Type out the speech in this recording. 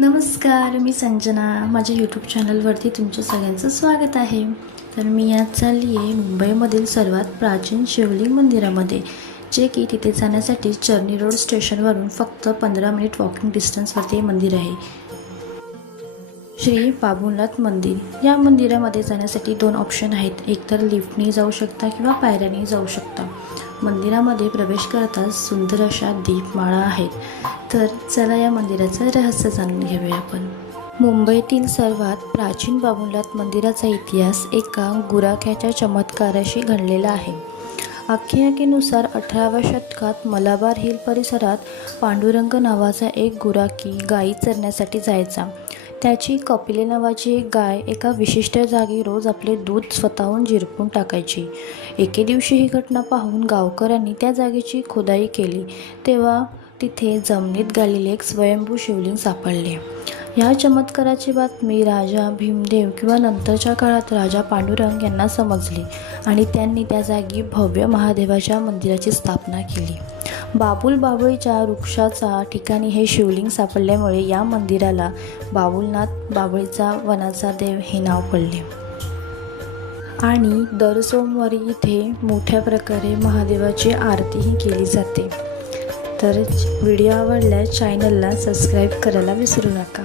नमस्कार, मी संजना. माझ्या यूट्यूब चॅनलवरती तुमच्या सगळ्यांचं स्वागत आहे. तर मी आज चालली आहे मुंबईमधील सर्वात प्राचीन शिवलिंग मंदिरामध्ये, जे की तिथे जाण्यासाठी चर्नी रोड स्टेशनवरून फक्त 15 मिनिट वॉकिंग डिस्टन्सवरती हे मंदिर आहे. श्री बाबूनाथ मंदिर. या मंदिरामध्ये जाण्यासाठी 2 ऑप्शन आहेत. एकतर लिफ्टने जाऊ शकता किंवा पायऱ्याने जाऊ शकता. मंदिरामध्ये प्रवेश करताच सुंदर अशा दीपमाळा आहेत. तर चला या मंदिराचं रहस्य जाणून घेऊया आपण. मुंबईतील सर्वात प्राचीन बाबूनाथ मंदिराचा इतिहास एका गुराख्याच्या चमत्काराशी घडलेला आहे. आख्यायिकेनुसार 18व्या शतकात मलाबार हिल परिसरात पांडुरंग नावाचा एक गुराखी गायी चरण्यासाठी जायचा. त्याची कपिले नावाची एक गाय एका विशिष्ट जागी रोज आपले दूध स्वतःहून झिरपून टाकायची. एके दिवशी ही घटना पाहून गावकऱ्यांनी त्या जागेची खोदाई केली, तेव्हा तिथे जमिनीत गाडलेले एक स्वयंभू शिवलिंग सापडले. या चमत्काराची बातमी राजा भीमदेव किंवा नंतरच्या काळात राजा पांडुरंग यांना समजली आणि त्यांनी त्या जागी भव्य महादेवाच्या मंदिराची स्थापना केली. बाबुल बाबळीच्या वृक्षाच्या ठिकाणी हे शिवलिंग सापडल्यामुळे या मंदिराला बाबुलनाथ, बाबळीचा वनाचा देव हे नाव पडले. आणि दर सोमवारी इथे मोठ्या प्रकारे महादेवाची आरतीही केली जाते. तर व्हिडिओ आवडल्यास चॅनलला सबस्क्राईब करायला विसरू नका.